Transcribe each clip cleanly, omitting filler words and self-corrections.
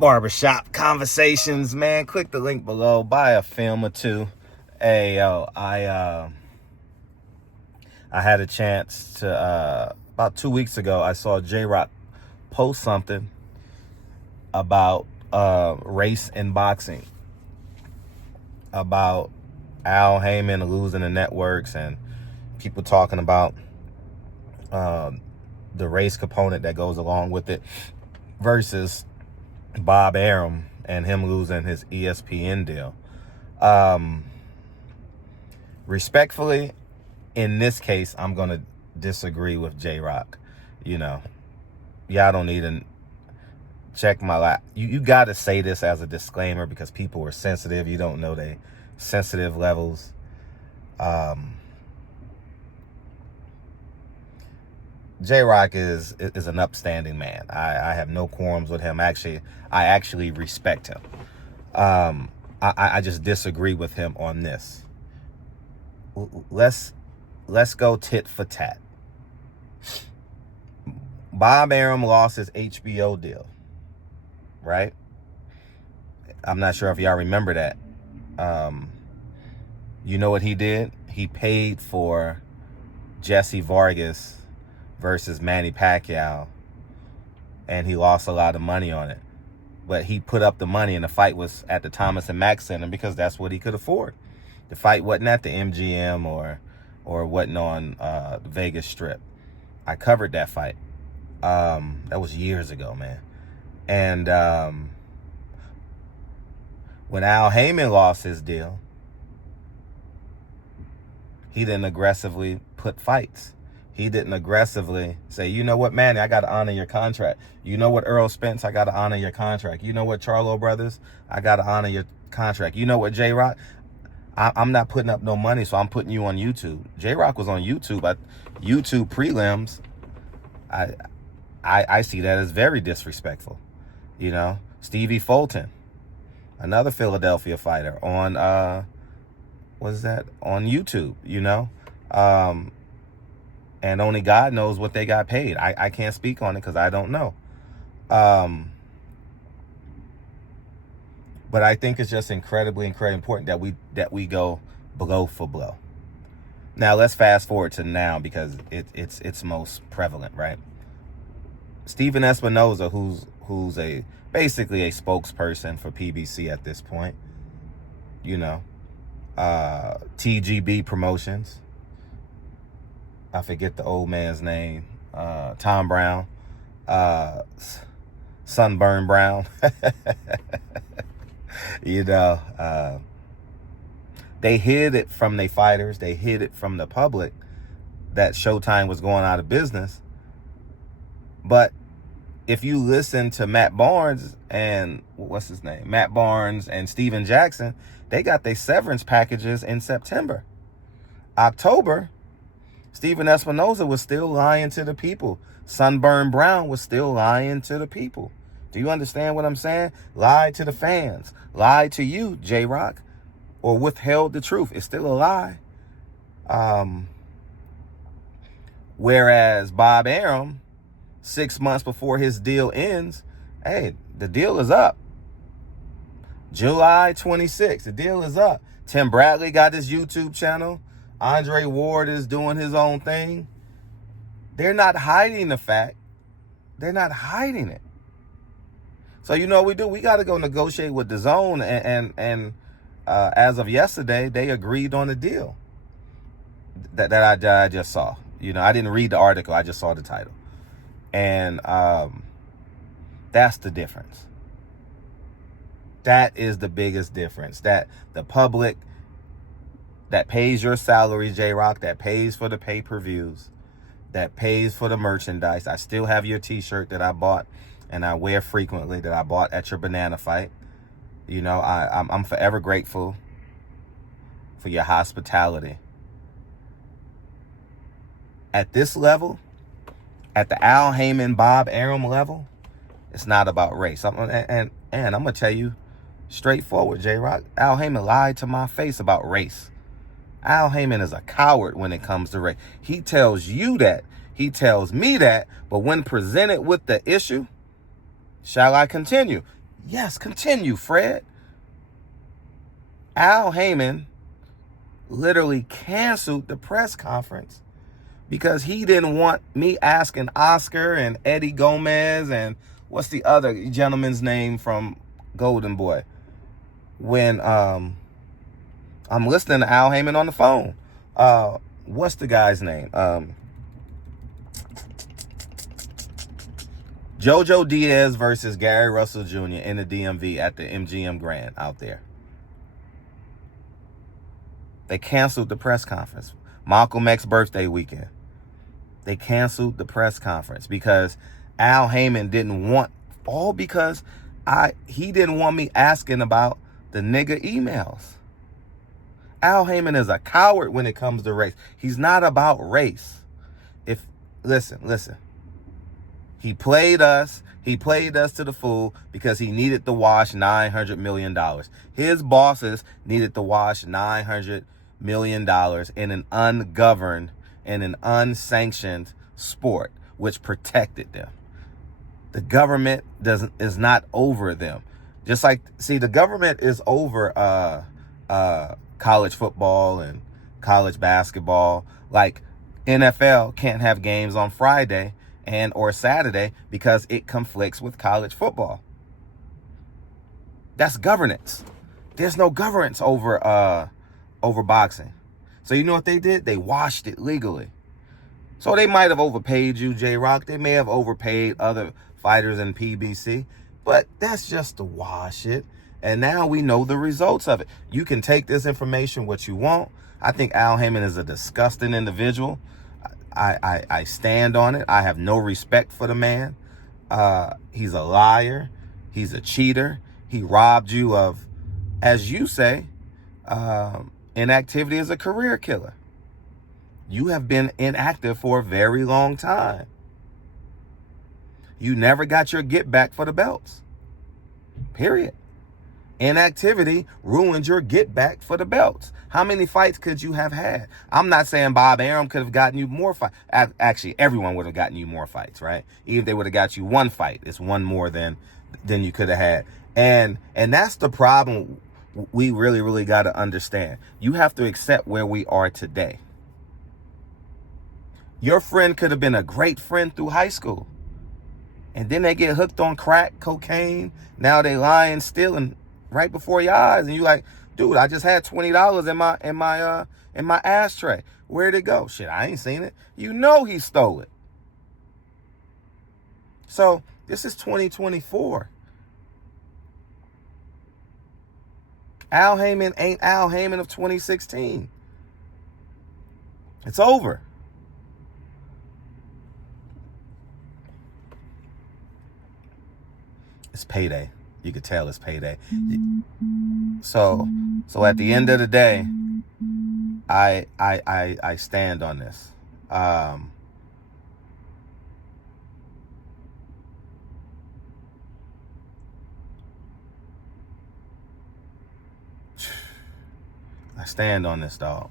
barbershop conversations, man. Click the link below. Buy a film or two. Hey, yo, I had a chance to about 2 weeks ago. I saw J-Rock post something about race in boxing, about Al Haymon losing the networks, and people talking about the race component that goes along with it versus Bob Arum and him losing his ESPN deal. Respectfully, in this case, I'm going to disagree with J-Rock. Y'all don't need to check my lap. You got to say this as a disclaimer because people are sensitive. You don't know they sensitive levels. J-Rock is an upstanding man. I have no qualms with him. I actually respect him. I just disagree with him on this. Let's go tit for tat. Bob Arum lost his HBO deal, right? I'm not sure if y'all remember that. You know what he did? He paid for Jesse Vargas versus Manny Pacquiao, and he lost a lot of money on it. But he put up the money, and the fight was at the Thomas and Mack Center because that's what he could afford. The fight wasn't at the MGM or wasn't on the Vegas Strip. I covered that fight. That was years ago, man. And when Al Haymon lost his deal, he didn't aggressively put fights. He didn't aggressively say, you know what, Manny, I got to honor your contract. You know what, Earl Spence, I got to honor your contract. You know what, Charlo Brothers, I got to honor your contract. You know what, J-Rock, I'm not putting up no money, so I'm putting you on YouTube. J-Rock was on YouTube. YouTube prelims, I see that as very disrespectful. Stevie Fulton, another Philadelphia fighter on, on YouTube, and only God knows what they got paid. I can't speak on it because I don't know. But I think it's just incredibly important that we go blow for blow. Now let's fast forward to now because it's most prevalent, right? Stephen Espinoza, who's basically a spokesperson for PBC at this point, TGB Promotions. I forget the old man's name. Tom Brown. Sunburn Brown. They hid it from their fighters. They hid it from the public that Showtime was going out of business. But if you listen to Matt Barnes and Matt Barnes and Steven Jackson, they got their severance packages in September. October, Stephen Espinoza was still lying to the people. Sunburn Brown was still lying to the people. Do you understand what I'm saying? Lied to the fans. Lied to you, J-Rock, or withheld the truth. It's still a lie. Whereas Bob Arum, 6 months before his deal ends, hey, the deal is up. July 26th, the deal is up. Tim Bradley got his YouTube channel. Andre Ward is doing his own thing. They're not hiding the fact. They're not hiding it. So you know what we do? We got to go negotiate with DAZN, and as of yesterday, they agreed on the deal that I just saw. I didn't read the article. I just saw the title. And that's the difference. That is the biggest difference. That the public that pays your salary, J-Rock, that pays for the pay-per-views, that pays for the merchandise. I still have your t-shirt that I bought and I wear frequently, that I bought at your banana fight. I'm forever grateful for your hospitality. At this level, at the Al Haymon, Bob Arum level, it's not about race. And I'm going to tell you straightforward, J-Rock, Al Haymon lied to my face about race. Al Haymon is a coward when it comes to race. He tells you that. He tells me that. But when presented with the issue, shall I continue? Yes, continue, Fred. Al Haymon literally canceled the press conference because he didn't want me asking Oscar and Eddie Gomez and what's the other gentleman's name from Golden Boy when I'm listening to Al Haymon on the phone. What's the guy's name? JoJo Diaz versus Gary Russell Jr. in the DMV at the MGM Grand out there. They canceled the press conference. Malcolm X's birthday weekend. They canceled the press conference because Al Haymon didn't want, all because he didn't want me asking about the nigga emails. Al Haymon is a coward when it comes to race. He's not about race. Listen. He played us to the fool because he needed to wash $900 million. His bosses needed to wash $900 million in an ungoverned and an unsanctioned sport, which protected them. The government is not over them. Just like, see, the government is over college football and college basketball. Like NFL can't have games on Friday and or Saturday because it conflicts with college football. That's governance. There's no governance over boxing. So you know what they did? They washed it legally. So they might have overpaid you, J-Rock. They may have overpaid other fighters in PBC. But that's just to wash it. And now we know the results of it. You can take this information what you want. I think Al Haymon is a disgusting individual. I stand on it. I have no respect for the man. He's a liar. He's a cheater. He robbed you of, as you say, inactivity is a career killer. You have been inactive for a very long time. You never got your get back for the belts. Period. Inactivity ruined your get back for the belts. How many fights could you have had? I'm not saying Bob Arum could have gotten you more fights. Actually, everyone would have gotten you more fights, right? Even if they would have got you one fight, it's one more than you could have had. And that's the problem we really got to understand. You have to accept where we are today. Your friend could have been a great friend through high school. And then they get hooked on crack, cocaine. Now they lying, stealing right before your eyes. And you like, dude, I just had $20 in my ashtray. Where'd it go? Shit, I ain't seen it. You know he stole it. So this is 2024. Al Haymon ain't Al Haymon of 2016. It's over. It's payday. You could tell it's payday. So at the end of the day, I stand on this. I stand on this, dog.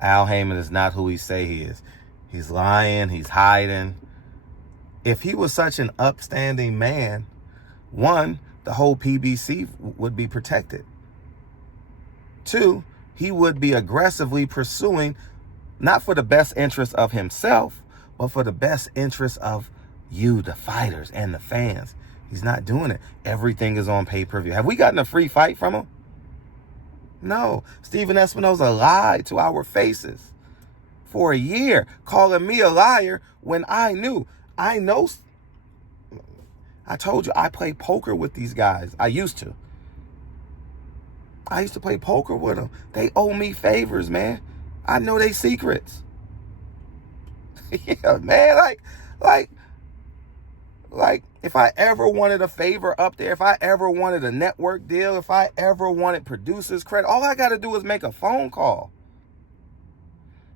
Al Haymon is not who he say he is. He's lying. He's hiding. If he was such an upstanding man, one, the whole PBC would be protected. Two, he would be aggressively pursuing, not for the best interest of himself, but for the best interest of you, the fighters, and the fans. He's not doing it. Everything is on pay-per-view. Have we gotten a free fight from him? No. Steven Espinoza lied to our faces for a year, calling me a liar when I knew. I know. I told you, I play poker with these guys. I used to play poker with them. They owe me favors, man. I know they secrets. Yeah, man. Like, if I ever wanted a favor up there, if I ever wanted a network deal, if I ever wanted producers credit, all I got to do is make a phone call.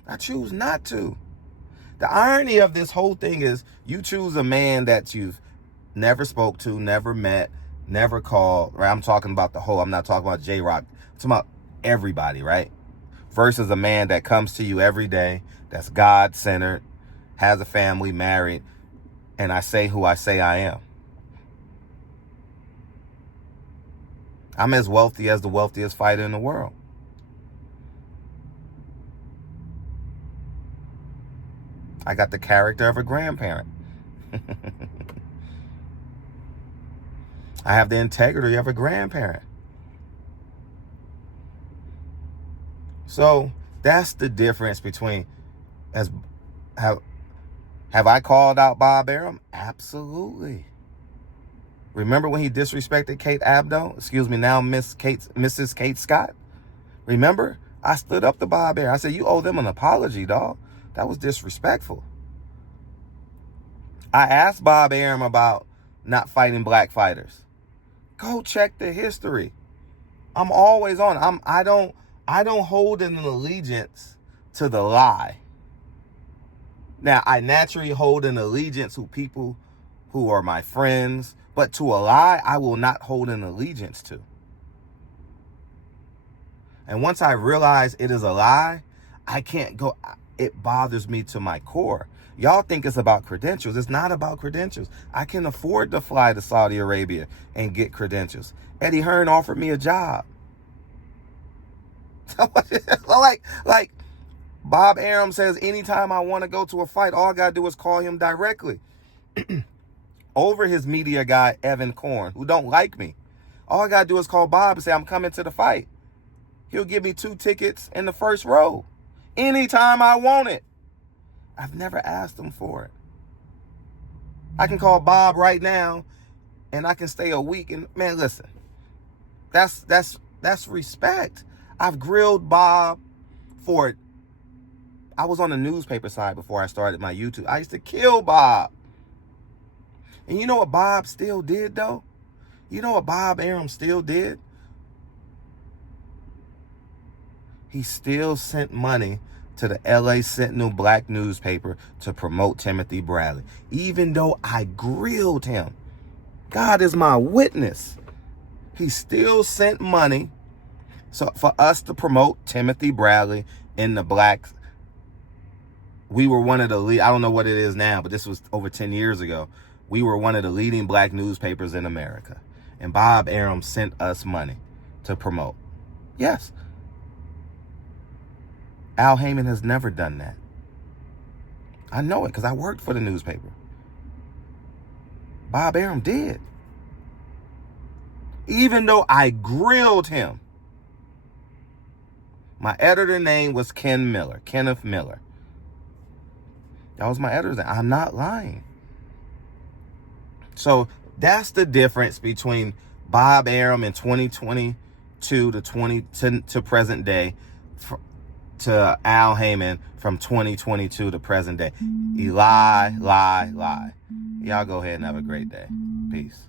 I choose not to. The irony of this whole thing is you choose a man that you've never spoke to, never met, never called, right? I'm talking about the whole, I'm not talking about J-Rock. I'm talking about everybody, right? Versus a man that comes to you every day, that's God-centered, has a family, married, and I say who I say I am. I'm as wealthy as the wealthiest fighter in the world. I got the character of a grandparent. I have the integrity of a grandparent. So that's the difference between, have I called out Bob Arum? Absolutely. Remember when he disrespected Kate Abdo? Excuse me, now Mrs. Kate Scott? Remember? I stood up to Bob Arum. I said, you owe them an apology, dog. That was disrespectful. I asked Bob Arum about not fighting black fighters. Go check the history. I'm always on. I don't hold an allegiance to the lie. Now, I naturally hold an allegiance to people who are my friends, but to a lie, I will not hold an allegiance to. And once I realize it is a lie, I can't go. It bothers me to my core. Y'all think it's about credentials. It's not about credentials. I can afford to fly to Saudi Arabia and get credentials. Eddie Hearn offered me a job. like Bob Arum says, anytime I want to go to a fight, all I got to do is call him directly. Over his media guy, Evan Korn, who don't like me. All I got to do is call Bob and say, I'm coming to the fight. He'll give me 2 tickets in the first row. Anytime I want it. I've never asked him for it. I can call Bob right now and I can stay a week. And man, listen, that's respect. I've grilled Bob for it. I was on the newspaper side before I started my YouTube. I used to kill Bob. And you know what Bob still did, though? You know what Bob Arum still did? He still sent money to the LA Sentinel black newspaper to promote Timothy Bradley. Even though I grilled him. God is my witness. He still sent money for us to promote Timothy Bradley in the black. We were one of the lead. I don't know what it is now, but this was over 10 years ago. We were one of the leading black newspapers in America. And Bob Arum sent us money to promote. Yes. Al Haymon has never done that. I know it because I worked for the newspaper. Bob Arum did. Even though I grilled him. My editor name was Kenneth Miller. That was my editor's name. I'm not lying. So that's the difference between Bob Arum in 2022 to present day, to Al Haymon from 2022 to present day. He lie. Y'all go ahead and have a great day. Peace.